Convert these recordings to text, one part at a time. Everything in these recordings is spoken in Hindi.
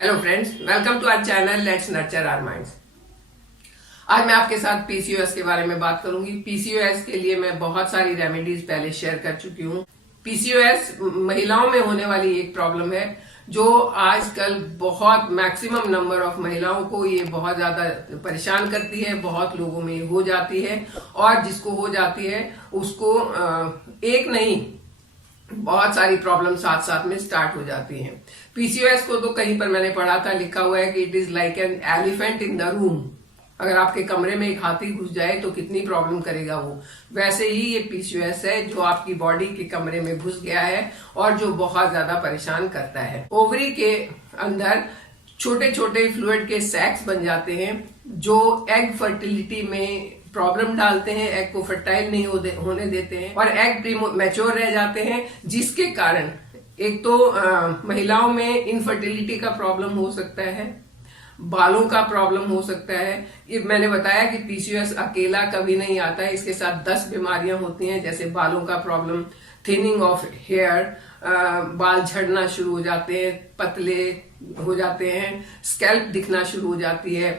Hello friends, welcome to our channel let's nurture our minds. आज मैं आपके साथ पीसीओएस के बारे में बात करूंगी। पीसीओएस के लिए मैं बहुत सारी रेमेडीज पहले शेयर कर चुकी हूँ। पीसीओएस महिलाओं में होने वाली एक प्रॉब्लम है जो आजकल बहुत मैक्सिमम नंबर ऑफ महिलाओं को ये बहुत ज्यादा परेशान करती है। बहुत लोगों में हो जाती है और जिसको हो जाती है उसको एक नहीं बहुत सारी प्रॉब्लम साथ साथ में स्टार्ट हो जाती हैं। पीसीओएस को तो कहीं पर मैंने पढ़ा था, लिखा हुआ है कि it is like an elephant in the room. अगर आपके कमरे में एक हाथी घुस जाए तो कितनी प्रॉब्लम करेगा वो, वैसे ही ये पीसीओएस है जो आपकी बॉडी के कमरे में घुस गया है और जो बहुत ज्यादा परेशान करता है। ओवरी के अंदर छोटे छोटे फ्लूइड के सैक्स बन जाते हैं जो एग फर्टिलिटी में प्रॉब्लम डालते हैं, एग को फर्टाइल नहीं होने देते हैं और एग प्री मैच्योर रह जाते हैं, जिसके कारण एक तो महिलाओं में इनफर्टिलिटी का प्रॉब्लम हो सकता है, बालों का प्रॉब्लम हो सकता है। ये मैंने बताया कि पीसीओएस अकेला कभी नहीं आता है, इसके साथ 10 बीमारियां होती हैं, जैसे बालों का प्रॉब्लम, थिनिंग ऑफ हेयर, बाल झड़ना शुरू हो जाते हैं, पतले हो जाते हैं, स्कैल्प दिखना शुरू हो जाती है,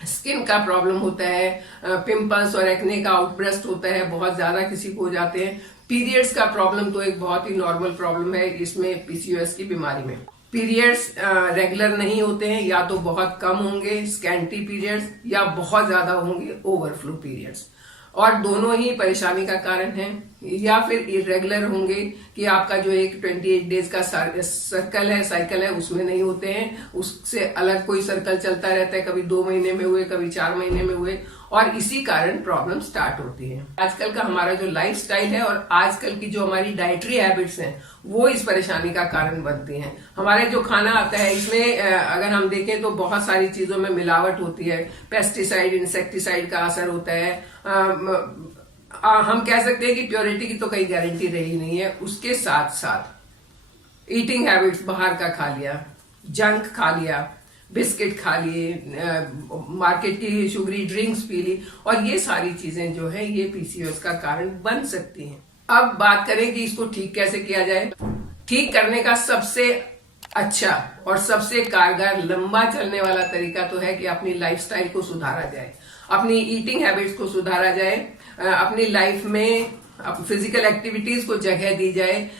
स्किन का प्रॉब्लम होता है, पिंपल्स और एक्ने का आउटब्रेस्ट होता है, बहुत ज्यादा किसी को हो जाते हैं। पीरियड्स का प्रॉब्लम तो एक बहुत ही नॉर्मल प्रॉब्लम है इसमें पीसीओएस की बीमारी में। पीरियड्स रेगुलर नहीं होते हैं, या तो बहुत कम होंगे स्कैंटी पीरियड्स या बहुत ज्यादा होंगे ओवरफ्लो पीरियड्स, और दोनों ही परेशानी का कारण है। या फिर इरेगुलर होंगे कि आपका जो एक 28 डेज का साइकिल है उसमें नहीं होते हैं, उससे अलग कोई सर्कल चलता रहता है, कभी 2 महीने में हुए, कभी 4 महीने में हुए, और इसी कारण प्रॉब्लम स्टार्ट होती है। आजकल का हमारा जो लाइफस्टाइल है और आजकल की जो हमारी डाइटरी हैबिट्स हैं वो इस परेशानी का कारण बनती हैं। हमारे जो खाना आता है इसमें अगर हम देखें तो बहुत सारी चीजों में मिलावट होती है, पेस्टिसाइड इंसेक्टिसाइड का असर होता है। हम कह सकते हैं कि प्योरिटी की तो कहीं गारंटी रही नहीं है। उसके साथ साथ ईटिंग हैबिट्स, बाहर का खा लिया, जंक खा लिया, बिस्किट खा लिए, मार्केट की शुगरी ड्रिंक्स पी ली, और ये सारी चीजें जो है ये पीसीओएस का कारण बन सकती हैं। अब बात करें कि इसको ठीक कैसे किया जाए। ठीक करने का सबसे अच्छा और सबसे कारगर लंबा चलने वाला तरीका तो है कि अपनी लाइफस्टाइल को सुधारा जाए, अपनी ईटिंग हैबिट्स को सुधारा जाए, अपनी लाइफ में फिजिकल एक्टिविटीज को जगह दी जाए,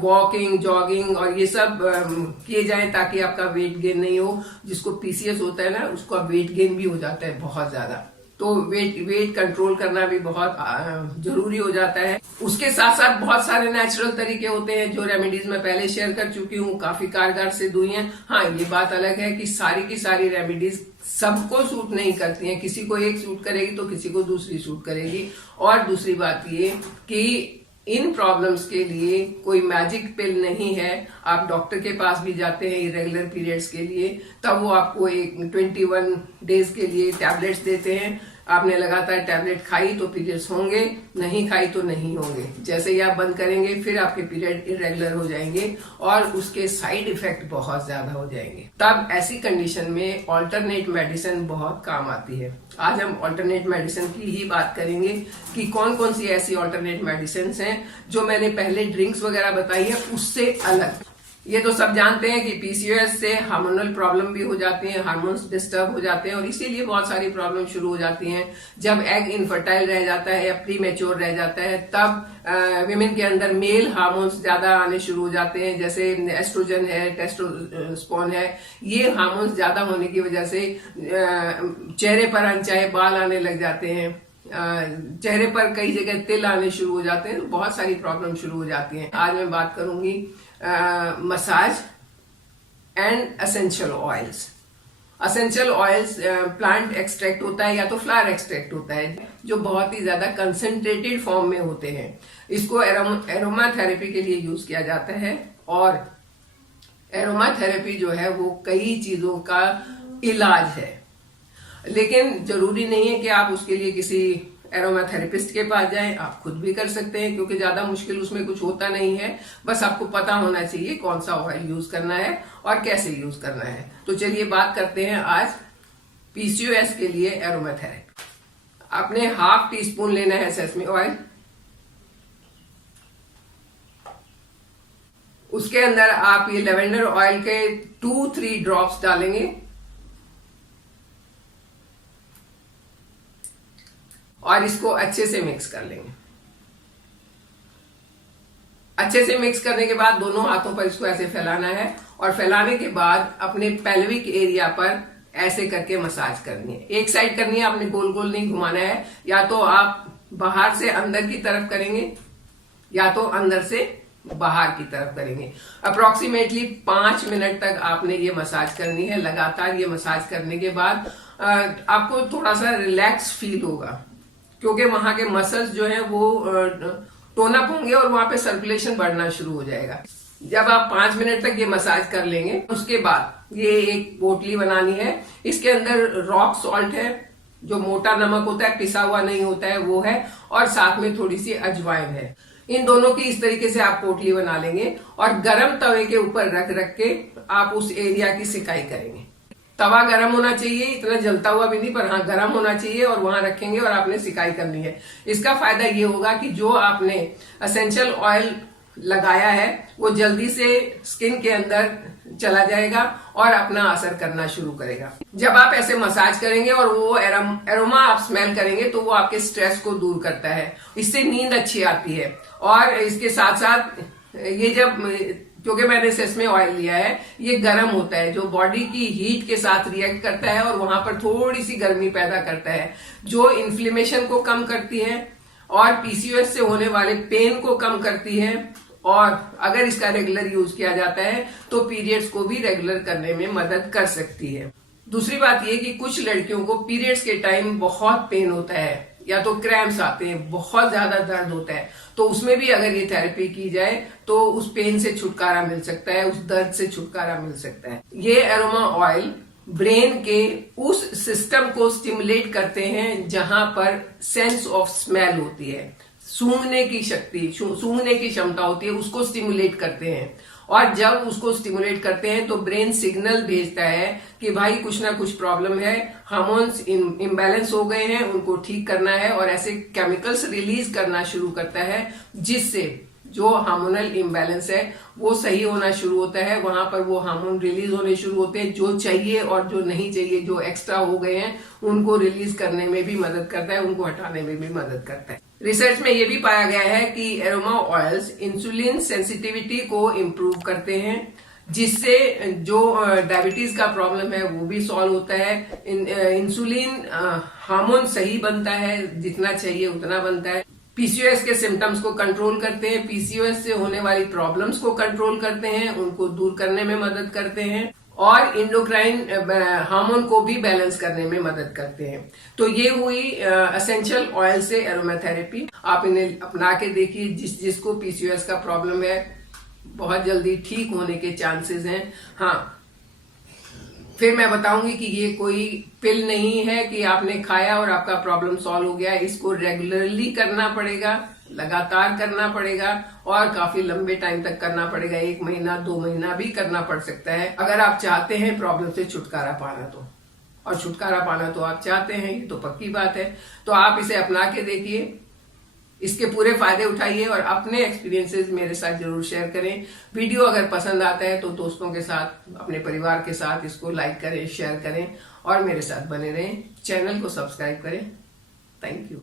वॉकिंग, जॉगिंग और ये सब किए जाए ताकि आपका वेट गेन नहीं हो। जिसको पीसीएस होता है ना उसको वेट गेन भी हो जाता है बहुत ज्यादा, तो वेट कंट्रोल करना भी बहुत जरूरी हो जाता है। उसके साथ साथ बहुत सारे नेचुरल तरीके होते हैं जो रेमेडीज मैं पहले शेयर कर चुकी हूँ, काफी कारगर सिद्ध हुई हैं। हाँ, ये बात अलग है कि सारी की सारी रेमेडीज सबको सूट नहीं करती हैं, किसी को एक सूट करेगी तो किसी को दूसरी सूट करेगी। और दूसरी बात ये कि इन प्रॉब्लम्स के लिए कोई मैजिक पिल नहीं है। आप डॉक्टर के पास भी जाते हैं इरेगुलर पीरियड्स के लिए, तब वो आपको एक 21 डेज के लिए टैबलेट्स देते हैं। आपने लगातार टैबलेट खाई तो पीरियड्स होंगे, नहीं खाई तो नहीं होंगे। जैसे ही आप बंद करेंगे फिर आपके पीरियड इरेगुलर हो जाएंगे और उसके साइड इफेक्ट बहुत ज्यादा हो जाएंगे। तब ऐसी कंडीशन में ऑल्टरनेट मेडिसिन बहुत काम आती है। आज हम ऑल्टरनेट मेडिसिन की ही बात करेंगे कि कौन कौन सी ऐसी ऑल्टरनेट मेडिसिन हैं जो मैंने पहले ड्रिंक्स वगैरह बताई है उससे अलग। ये तो सब जानते हैं कि पीसीओएस से हार्मोनल प्रॉब्लम भी हो जाती है, हार्मोन्स डिस्टर्ब हो जाते हैं और इसीलिए बहुत सारी प्रॉब्लम शुरू हो जाती हैं। जब एग इनफर्टाइल रह जाता है या प्री मैच्योर रह जाता है तब विमेन के अंदर मेल हार्मोन्स ज्यादा आने शुरू हो जाते हैं, जैसे एस्ट्रोजन है, टेस्टोस्टेरोन है। ये हार्मोन्स ज्यादा होने की वजह से चेहरे पर अनचाहे बाल आने लग जाते हैं, चेहरे पर कई जगह तिल आने शुरू हो जाते हैं, तो बहुत सारी प्रॉब्लम शुरू हो जाती हैं। आज मैं बात करूंगी massage and essential oils. Essential oils plant extract होता है या तो फ्लावर एक्सट्रैक्ट होता है जो बहुत ही ज्यादा कंसंट्रेटेड फॉर्म में होते हैं। इसको एरोमा थेरेपी के लिए यूज किया जाता है और एरोमा थेरेपी जो है वो कई चीजों का इलाज है, लेकिन जरूरी नहीं है कि आप उसके लिए किसी एरोमा थेरेपिस्ट के पास जाएं। आप खुद भी कर सकते हैं क्योंकि ज्यादा मुश्किल उसमें कुछ होता नहीं है। बस आपको पता होना चाहिए कौन सा ऑयल यूज करना है और कैसे यूज करना है। तो चलिए बात करते हैं आज पीसीओएस के लिए एरोमा थेरेपी। आपने ½ टीस्पून लेना है सेसमी ऑयल। उसके अंदर आप ये लेवेंडर ऑयल के 2-3 ड्रॉप्स डालेंगे और इसको अच्छे से मिक्स कर लेंगे। अच्छे से मिक्स करने के बाद दोनों हाथों पर इसको ऐसे फैलाना है और फैलाने के बाद अपने पेल्विक एरिया पर ऐसे करके मसाज करनी है। एक साइड करनी है, आपने गोल गोल नहीं घुमाना है। या तो आप बाहर से अंदर की तरफ करेंगे या तो अंदर से बाहर की तरफ करेंगे। अप्रोक्सीमेटली 5 मिनट तक आपने ये मसाज करनी है। लगातार ये मसाज करने के बाद आपको थोड़ा सा रिलैक्स फील होगा, क्योंकि वहां के मसल्स जो है वो टोन अप होंगे और वहां पे सर्कुलेशन बढ़ना शुरू हो जाएगा। जब आप 5 मिनट तक ये मसाज कर लेंगे, उसके बाद ये एक पोटली बनानी है। इसके अंदर रॉक सॉल्ट है, जो मोटा नमक होता है, पिसा हुआ नहीं होता है, वो है, और साथ में थोड़ी सी अजवाइन है। इन दोनों की इस तरीके से आप पोटली बना लेंगे और गरम तवे के ऊपर रख रख के आप उस एरिया की सिकाई करेंगे। तवा गरम होना चाहिए, इतना जलता हुआ भी नहीं, पर हाँ गरम होना चाहिए, और वहां रखेंगे और आपने सिकाई करनी है। इसका फायदा ये होगा कि जो आपने एसेंशियल ऑयल लगाया है वो जल्दी से स्किन के अंदर चला जाएगा और अपना असर करना शुरू करेगा। जब आप ऐसे मसाज करेंगे और वो एरोमा आप स्मेल करेंगे तो वो आपके स्ट्रेस को दूर करता है, इससे नींद अच्छी आती है। और इसके साथ साथ ये जब, क्योंकि मैंने सेसमे ऑयल लिया है, ये गर्म होता है, जो बॉडी की हीट के साथ रिएक्ट करता है और वहां पर थोड़ी सी गर्मी पैदा करता है, जो इन्फ्लेमेशन को कम करती है और पीसीओएस से होने वाले पेन को कम करती है। और अगर इसका रेगुलर यूज किया जाता है तो पीरियड्स को भी रेगुलर करने में मदद कर सकती है। दूसरी बात यह कि कुछ लड़कियों को पीरियड्स के टाइम बहुत पेन होता है, या तो क्रैम्प्स आते हैं, बहुत ज्यादा दर्द होता है, तो उसमें भी अगर ये थेरेपी की जाए तो उस पेन से छुटकारा मिल सकता है, उस दर्द से छुटकारा मिल सकता है। ये एरोमा ऑयल ब्रेन के उस सिस्टम को स्टिमुलेट करते हैं जहां पर सेंस ऑफ स्मेल होती है, सूंघने की शक्ति, सूंघने की क्षमता होती है, उसको स्टिमुलेट करते हैं। और जब उसको स्टिमुलेट करते हैं तो ब्रेन सिग्नल भेजता है कि भाई कुछ ना कुछ प्रॉब्लम है, हार्मोन्स इम्बैलेंस हो गए हैं, उनको ठीक करना है, और ऐसे केमिकल्स रिलीज करना शुरू करता है, जिससे जो हार्मोनल इम्बैलेंस है वो सही होना शुरू होता है। वहां पर वो हार्मोन रिलीज होने शुरू होते हैं, जो चाहिए और जो नहीं चाहिए, जो एक्स्ट्रा हो गए हैं, उनको रिलीज करने में भी मदद करता है, उनको हटाने में भी मदद करता है। रिसर्च में ये भी पाया गया है कि एरोमा ऑयल्स इंसुलिन सेंसिटिविटी को इम्प्रूव करते हैं, जिससे जो डायबिटीज का प्रॉब्लम है वो भी सॉल्व होता है। इंसुलिन हार्मोन सही बनता है, जितना चाहिए उतना बनता है। पीसीओएस के सिम्टम्स को कंट्रोल करते हैं, पीसीओएस से होने वाली प्रॉब्लम्स को कंट्रोल करते हैं, उनको दूर करने में मदद करते हैं, और इंडोक्राइन हार्मोन को भी बैलेंस करने में मदद करते हैं। तो ये हुई एसेंशियल ऑयल से एरोमाथेरेपी। आप इन्हें अपना के देखिए, जिसको पीसीओएस का प्रॉब्लम है बहुत जल्दी ठीक होने के चांसेस हैं। हाँ, फिर मैं बताऊंगी कि ये कोई पिल नहीं है कि आपने खाया और आपका प्रॉब्लम सॉल्व हो गया। इसको रेगुलरली करना पड़ेगा, लगातार करना पड़ेगा, और काफी लंबे टाइम तक करना पड़ेगा। 1 महीना 2 महीना भी करना पड़ सकता है, अगर आप चाहते हैं प्रॉब्लम से छुटकारा पाना तो। और छुटकारा पाना तो आप चाहते हैं, ये तो पक्की बात है। तो आप इसे अपना के देखिए, इसके पूरे फायदे उठाइए और अपने एक्सपीरियंसेस मेरे साथ जरूर शेयर करें। वीडियो अगर पसंद आता है तो दोस्तों के साथ, अपने परिवार के साथ इसको लाइक करें, शेयर करें, और मेरे साथ बने रहें। चैनल को सब्सक्राइब करें। Thank you.